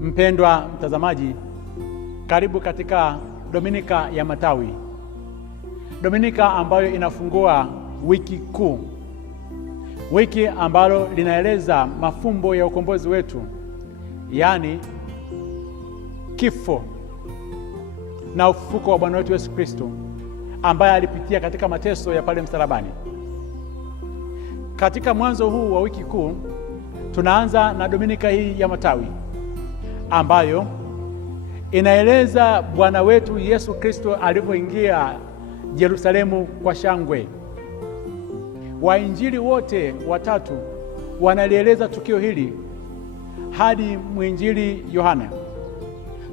Mpendwa mtazamaji, karibu katika Dominika ya Matawi, Dominika ambayo inafungua wiki kuu, wiki ambalo linaeleza mafumbo ya ukombozi wetu, yaani kifo na ufufuko wa Bwana wetu Yesu Kristo, ambaye alipitia katika mateso ya pale msalabani. Katika mwanzo huu wa wiki kuu tunaanza na Dominika hii ya Matawi ambayo inaeleza Bwana wetu Yesu Kristo alipoingia Yerusalemu kwa shangwe. Wainjili wote watatu wanalieleza tukio hili hadi mwinjili Yohana.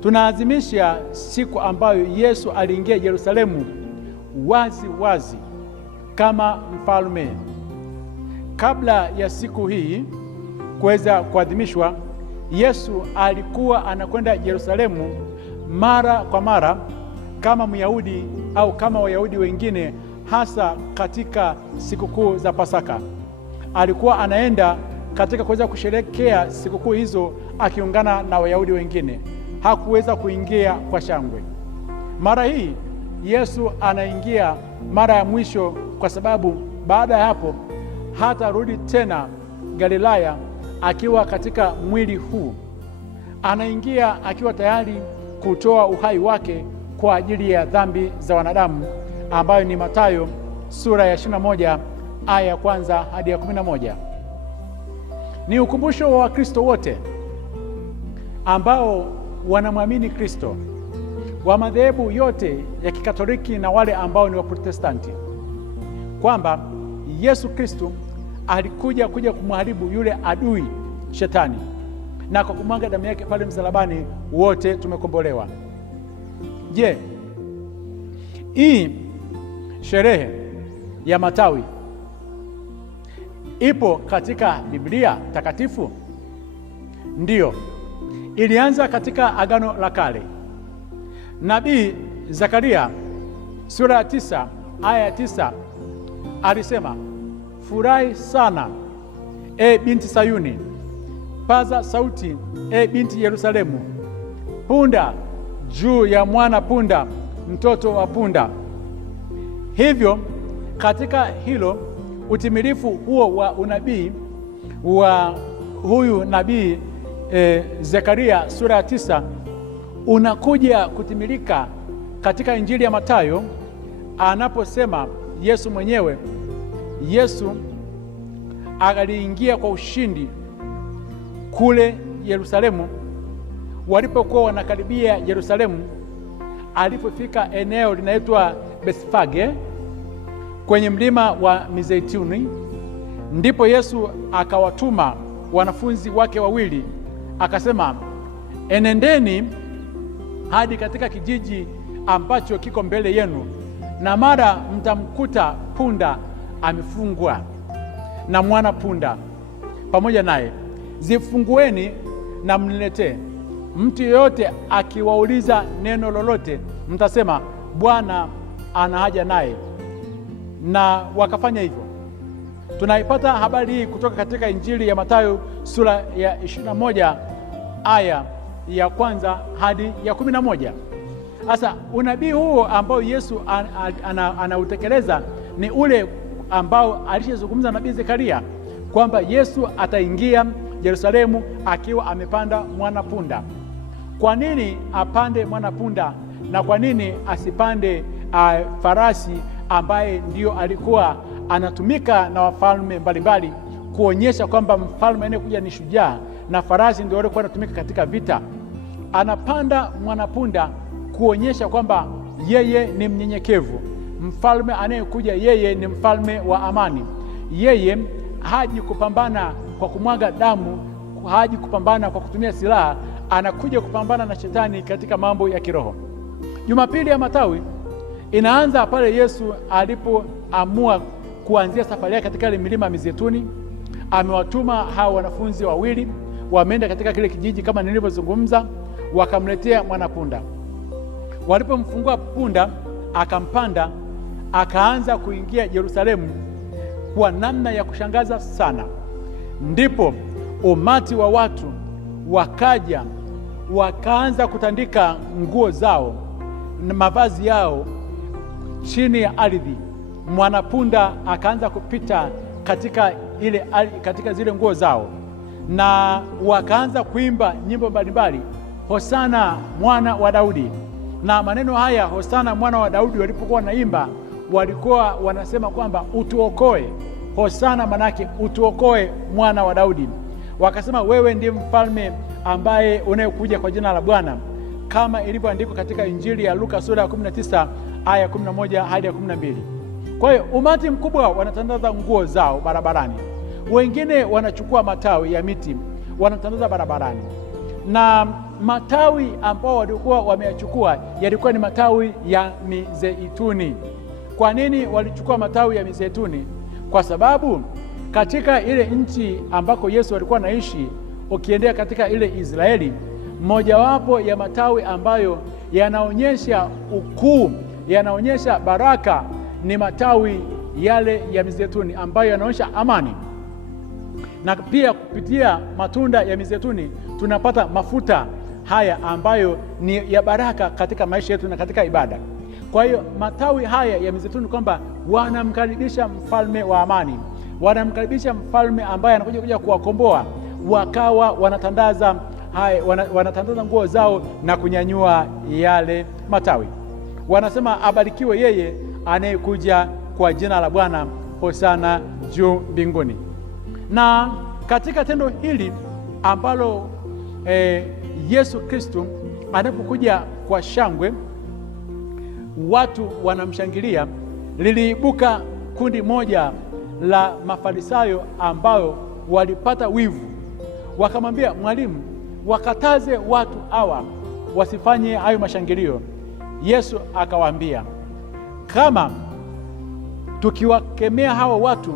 Tunaadhimisha siku ambayo Yesu aliingia Yerusalemu wazi wazi kama mfalme. Kabla ya siku hii kuweza kuadhimishwa, Yesu alikuwa anakwenda Yerusalemu mara kwa mara kama Myahudi au kama Wayahudi wengine, hasa katika sikukuu za Pasaka. Alikuwa anaenda katika kuweza kusherehekea sikukuu hizo akiungana na Wayahudi wengine. Hakuweza kuingia kwa shangwe. Mara hii Yesu anaingia mara ya mwisho, kwa sababu baada ya hapo hatarudi tena Galilaya akiwa katika mwili huu. Anaingia akiwa tayari kutoa uhai wake kwa ajili ya dhambi za wanadamu, ambayo ni Mathayo sura ya 21 aya ya kwanza hadi ya 11. Ni ukumbusho wa Wakristo wote ambao wanamwamini Kristo, wa madhehebu yote ya Kikatoliki na wale ambao ni Waprotestanti, kwamba Yesu Kristo alikuja kumharibu yule adui Shetani, na kwa kumwaga damu yake pale msalabani wote tumekombolewa. Je, hii sherehe ya Matawi ipo katika Biblia takatifu? Ndiyo, ilianza katika Agano la Kale. Nabii Zakaria sura ya 9 aya ya 9 alisema, furahi sana e binti Sayuni, paza sauti e binti Yerusalemu, punda juu ya mwana punda, mtoto wa punda. Hivyo katika hilo utimilifu huo wa unabii wa huyu nabii Zakaria sura ya 9 unakuja kutimilika katika Injili ya Mathayo, anaposema Yesu mwenyewe, Yesu aliingia kwa ushindi kule Yerusalemu. Walipokuwa wanakaribia Yerusalemu, alipofika eneo linaitwa Bethfage kwenye mlima wa Mizeituni, ndipo Yesu akawatuma wanafunzi wake wawili, akasema, enendeni hadi katika kijiji ambacho kiko mbele yenu, na mara mtamkuta punda amefungwa na mwana punda pamoja naye, zifungueni na mniletee. Mtu yeyote akiwauliza neno lolote, mtasema Bwana ana haja naye. Na wakafanya hivyo. Tunaipata habari hii kutoka katika Injili ya Mathayo sura ya 21 aya ya kwanza hadi ya 11. Sasa unabii huo ambao Yesu anautekeleza ni ule ambao alishazungumza nabii Zakaria, kwamba Yesu ataingia Yerusalemu akiwa amepanda mwana punda. Kwa nini apande mwana punda na kwa nini asipande farasi, ambaye ndio alikuwa anatumika na wafalme mbalimbali kuonyesha kwamba mfalme anayekuja ni shujaa, na farasi ndio walikuwa anatumika katika vita? Anapanda mwanapunda kuonyesha kwamba yeye ni mnyenyekevu. Mfalme anayekuja yeye ni mfalme wa amani. Yeye haji kupambana kwa kumwaga damu, haji kupambana kwa kutumia silaha, anakuja kupambana na Shetani katika mambo ya kiroho. Jumapili ya Matawi inaanza pale Yesu alipoamua kuanzia safari yake katika ile milima ya Mizeituni. Amewatuma hao wanafunzi wawili, wameenda katika kile kijiji kama nilivyozungumza, wakamletea mwanapunda. Walipomfungua punda, akampanda, akaanza kuingia Yerusalemu kwa namna ya kushangaza sana. Ndipo umati wa watu wakaja wakaanza kutandika nguo zao na mavazi yao chini ya ardhi. Mwanapunda akaanza kupita katika zile nguo zao, na wakaanza kuimba nyimbo mbalimbali, Hosana mwana wa Daudi. Na maneno haya Hosana mwana wa Daudi walipokuwa wanaimba, walikuwa wanasema kwamba utuokoe. Hosana manake utuokoe mwana wa Daudi. Wakasema wewe ndiye mfalme ambaye unayekuja kwa jina la Bwana, kama ilivyoandikwa katika Injili ya Luka sura ya 19 aya 11 hadi 12. Kwa hiyo umati mkubwa wanatandaza nguo zao barabarani, wengine wanachukua matawi ya miti wanatandaza barabarani, na matawi ambao walikuwa wameyachukua yalikuwa ni matawi ya mizeituni. Kwa nini walichukua matawi ya mizeituni? Kwa sababu katika ile nchi ambako Yesu alikuwa anaishi, ukiendea katika ile Israeli, mojawapo ya matawi ambayo yanaonyesha ukuu, yanaonyesha baraka, ni matawi yale ya mizeituni ambayo yanaonyesha amani. Na pia kupitia matunda ya mizeituni tunapata mafuta haya ambayo ni ya baraka katika maisha yetu na katika ibada. Kwa hiyo matawi haya ya mizeituni kwamba wanamkaribisha mfalme wa amani, wanamkaribisha mfalme ambaye anakuja kuwakomboa, wakawa wanatandaza nguo zao na kunyanyua yale matawi. Wanasema abarikiwe yeye anayekuja kwa jina la Bwana, Hosana juu mbinguni. Na katika tendo hili ambalo Yesu Kristo anapokuja kwa shangwe, watu wanamshangilia, liliibuka kundi moja la Mafarisayo ambao walipata wivu, wakamwambia mwalimu, wakataze watu hawa wasifanye hayo mashangilio. Yesu akawaambia, kama tukiwakemea hawa watu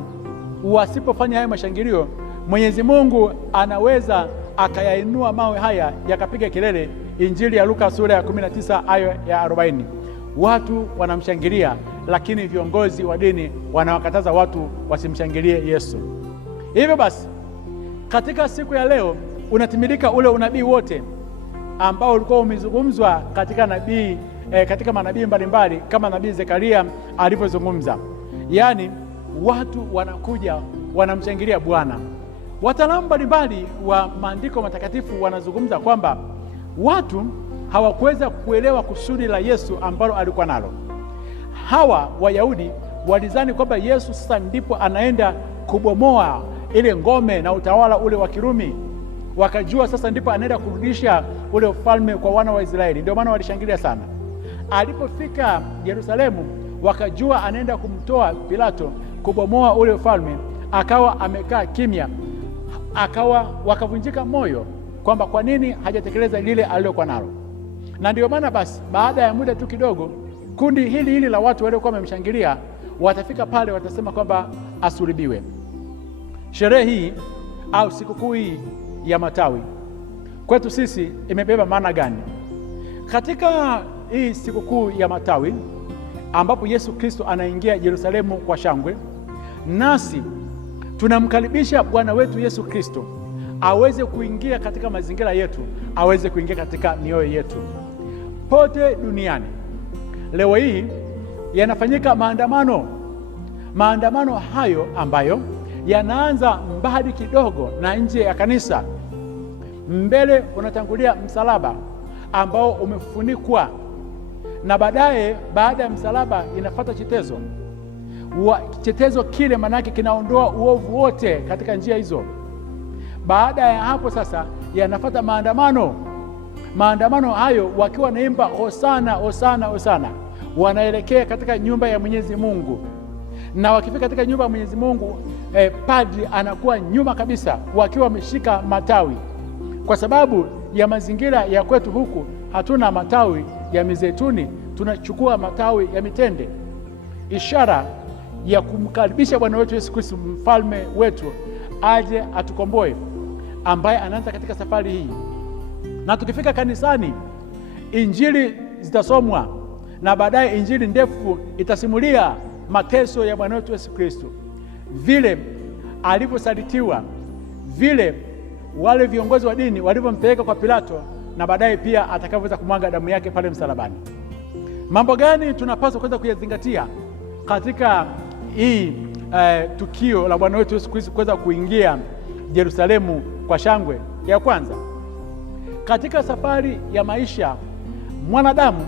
wasipofanya hayo mashangilio, Mwenyezi Mungu anaweza akayainua mawe haya yakapiga kelele. Injili ya Luka sura ya 19 aya ya 40. Watu wanamshangilia, lakini viongozi wa dini wanawakataza watu wasimshangilie Yesu. Hivyo basi, katika siku ya leo unatimilika ule unabii wote ambao ulikuwa umezungumzwa katika manabii mbalimbali, kama nabii Zekaria alivyozungumza. Yaani watu wanakuja wanamshangilia Bwana. Wataalamu mbalimbali wa maandiko matakatifu wanazungumza kwamba watu hawakuweza kuelewa kusudi la Yesu ambalo alikuwa nalo. Hawa Wayahudi walidhani kwamba Yesu sasa ndipo anaenda kubomoa ile ngome na utawala ule wa Kirumi. Wakajua sasa ndipo anaenda kurudisha ule ufalme kwa wana wa Israeli. Ndio maana walishangilia sana. Alipofika Yerusalemu, wakajua anaenda kumtoa Pilato, kubomoa ule ufalme. Akawa amekaa kimya, wakavunjika moyo kwamba kwa nini hajatekeleza lile alilokuwa nalo. Na ndio maana basi, baada ya muda tu kidogo, kundi hili la watu waliokuwa wamemshangilia watafika pale, watasema kwamba asulubiwe. Sherehe hii au sikukuu hii ya matawi kwetu sisi imebeba maana gani? Katika hii sikukuu ya matawi ambapo Yesu Kristo anaingia Yerusalemu kwa shangwe, nasi tunamkaribisha Bwana wetu Yesu Kristo aweze kuingia katika mazingira yetu, aweze kuingia katika mioyo yetu. Pote duniani leo hii yanafanyika maandamano hayo ambayo yanaanza mbali kidogo na nje ya kanisa. Mbele unatangulia msalaba ambao umefunikwa, na baada ya msalaba inafuata chetezo. Chetezo kile manake kinaondoa uovu wote katika njia hizo. Baada ya hapo sasa yanafuata maandamano hayo wakiwa naimba Hosana, Hosana, Hosana. Wanaelekea katika nyumba ya Mwenyezi Mungu, na wakifika katika nyumba ya Mwenyezi Mungu, padri anakuwa nyuma kabisa, wakiwa wameshika matawi. Kwa sababu ya mazingira ya kwetu huku hatuna matawi ya mizeituni, tunachukua matawi ya mitende, ishara ya kumkaribisha Bwana wetu Yesu Kristo, mfalme wetu, aje atukomboe, ambaye anaanza katika safari hii. Na tukifika kanisani, injili zitasomwa, na baadaye injili ndefu itasimulia mateso ya Bwana wetu Yesu Kristo, vile alivyosalitiwa, vile wale viongozi wa dini walivyompeleka kwa Pilato na baadaye pia atakavyoweza kumwaga damu yake pale msalabani. Mambo gani tunapaswa kuweza kuyazingatia katika hii tukio la Bwana wetu Yesu Kristo kuweza kuingia Yerusalemu kwa shangwe? Ya kwanza, katika safari ya maisha mwanadamu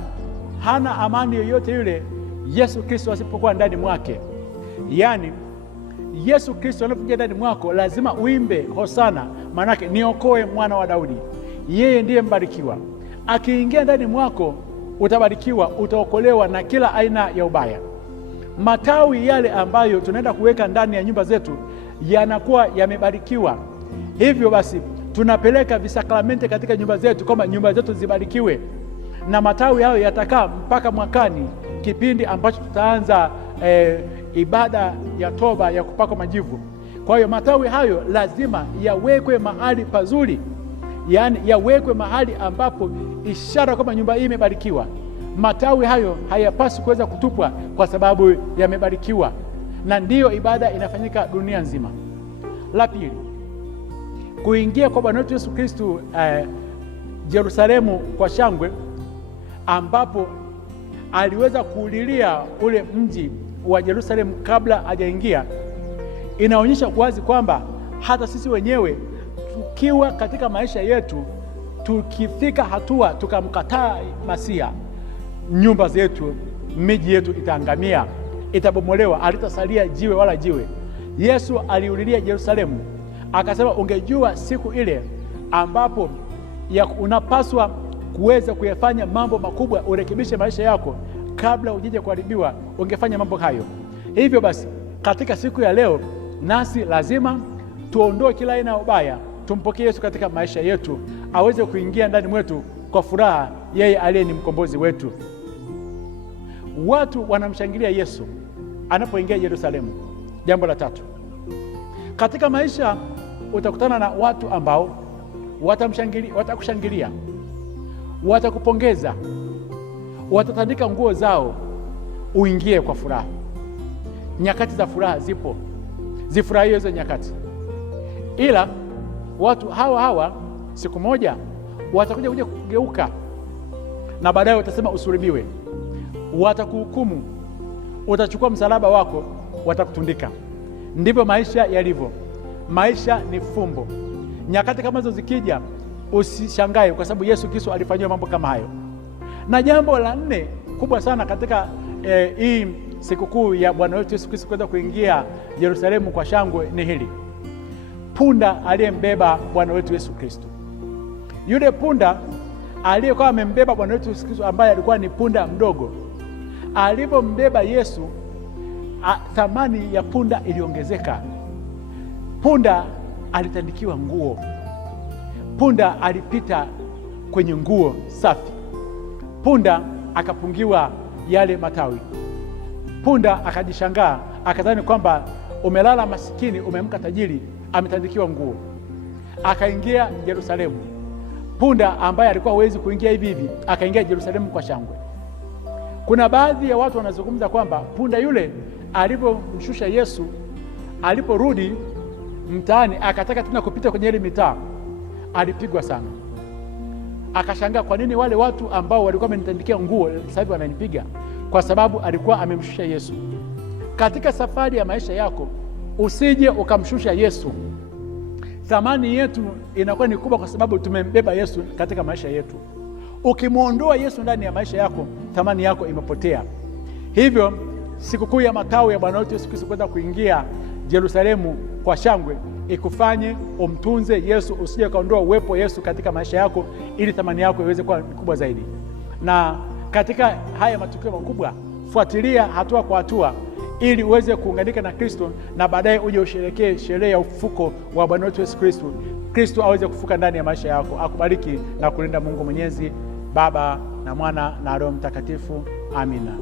hana amani yoyote yule Yesu Kristo asipokuwa ndani mwake. Yaani Yesu Kristo anapoingia ndani mwako lazima uimbe hosana, maanake niokoe mwana wa Daudi. Yeye ndiye mbarikiwa. Akiingia ndani mwako utabarikiwa, utaokolewa na kila aina ya ubaya. Matawi yale ambayo tunaenda kuweka ndani ya nyumba zetu yanakuwa yamebarikiwa. Hivyo basi tunapeleka visakramenti katika nyumba zetu kwamba nyumba zetu zibarikiwe, na matawi hayo yatakaa mpaka mwakani, kipindi ambacho tutaanza ibada ya toba ya kupakwa majivu. Kwa hiyo matawi hayo lazima yawekwe mahali pazuri, yaani yawekwe mahali ambapo ishara kwamba nyumba hii imebarikiwa. Matawi hayo hayapaswi kuweza kutupwa kwa sababu yamebarikiwa, na ndiyo ibada inafanyika dunia nzima. La pili, kuingia kwa Bwana wetu Yesu Kristo Yerusalemu kwa shangwe, ambapo aliweza kuulilia ule mji wa Yerusalemu kabla hajaingia, inaonyesha wazi kwamba hata sisi wenyewe tukiwa katika maisha yetu, tukifika hatua tukamkataa Masia, nyumba zetu, miji yetu itaangamia, itabomolewa, halitasalia jiwe wala jiwe. Yesu aliulilia Yerusalemu, akasema ungejua siku ile ambapo unapaswa kuweza kuyafanya mambo makubwa, urekebishe maisha yako kabla ujije kuharibiwa, ungefanya mambo hayo. Hivyo basi katika siku ya leo nasi lazima tuondoe kila aina ya ubaya, tumpokee Yesu katika maisha yetu, aweze kuingia ndani mwetu kwa furaha, yeye aliye ni mkombozi wetu. Watu wanamshangilia Yesu anapoingia Yerusalemu. Jambo la tatu, katika maisha utakutana na watu ambao watakushangilia, watakupongeza, watatandika nguo zao, uingie kwa furaha. Nyakati za furaha zipo, zifurahie hizo nyakati. Ila watu hawa siku moja watakuja kugeuka, na baadaye watasema usulubiwe, watakuhukumu, utachukua msalaba wako, watakutundika. Ndivyo maisha yalivyo. Maisha ni fumbo. Nyakati kama hizo zikija, usishangae, kwa sababu Yesu Kristo alifanyia mambo kama hayo. Na jambo la nne kubwa sana katika hii sikukuu ya Bwana wetu Yesu Kristo kuweza kuingia Yerusalemu kwa shangwe ni hili: punda aliyembeba Bwana wetu Yesu Kristo. Yule punda aliyekuwa amembeba Bwana wetu Yesu Kristo, ambaye alikuwa ni punda mdogo, alipombeba Yesu, thamani ya punda iliongezeka. Punda alitandikiwa nguo, punda alipita kwenye nguo safi, punda akapungiwa yale matawi, punda akajishangaa, akadhani kwamba umelala masikini, umeamka tajiri, ametandikiwa nguo. Akaingia Yerusalemu. Punda ambaye alikuwa hawezi kuingia hivi hivi, akaingia Yerusalemu kwa shangwe. Kuna baadhi ya watu wanazungumza kwamba punda yule alipomshusha Yesu, aliporudi mtaani akataka tena kupita kwenye ile mitaa, alipigwa sana. Akashangaa, kwa nini wale watu ambao walikuwa wamenitandikia nguo sasa hivi wananipiga? Kwa sababu alikuwa amemshusha Yesu. Katika safari ya maisha yako usije ukamshusha Yesu. Thamani yetu inakuwa ni kubwa kwa sababu tumembeba Yesu katika maisha yetu. Ukimwondoa Yesu ndani ya maisha yako, thamani yako imepotea. Hivyo sikukuu ya makao ya Bwana wetu Yesu Kristo kwenda kuingia Yerusalemu kwa shangwe ikufanye umtunze Yesu, usije kaondoa uwepo Yesu katika maisha yako, ili thamani yako iweze kuwa kubwa zaidi. Na katika haya matukio makubwa, fuatilia hatua kwa hatua ili uweze kuunganika na Kristo, na baadaye uje usherekee sherehe ya ufufuko wa Bwana wetu Yesu Kristo. Kristo aweze kufuka ndani ya maisha yako. Akubariki na kulinda Mungu Mwenyezi, Baba na Mwana na Roho Mtakatifu. Amina.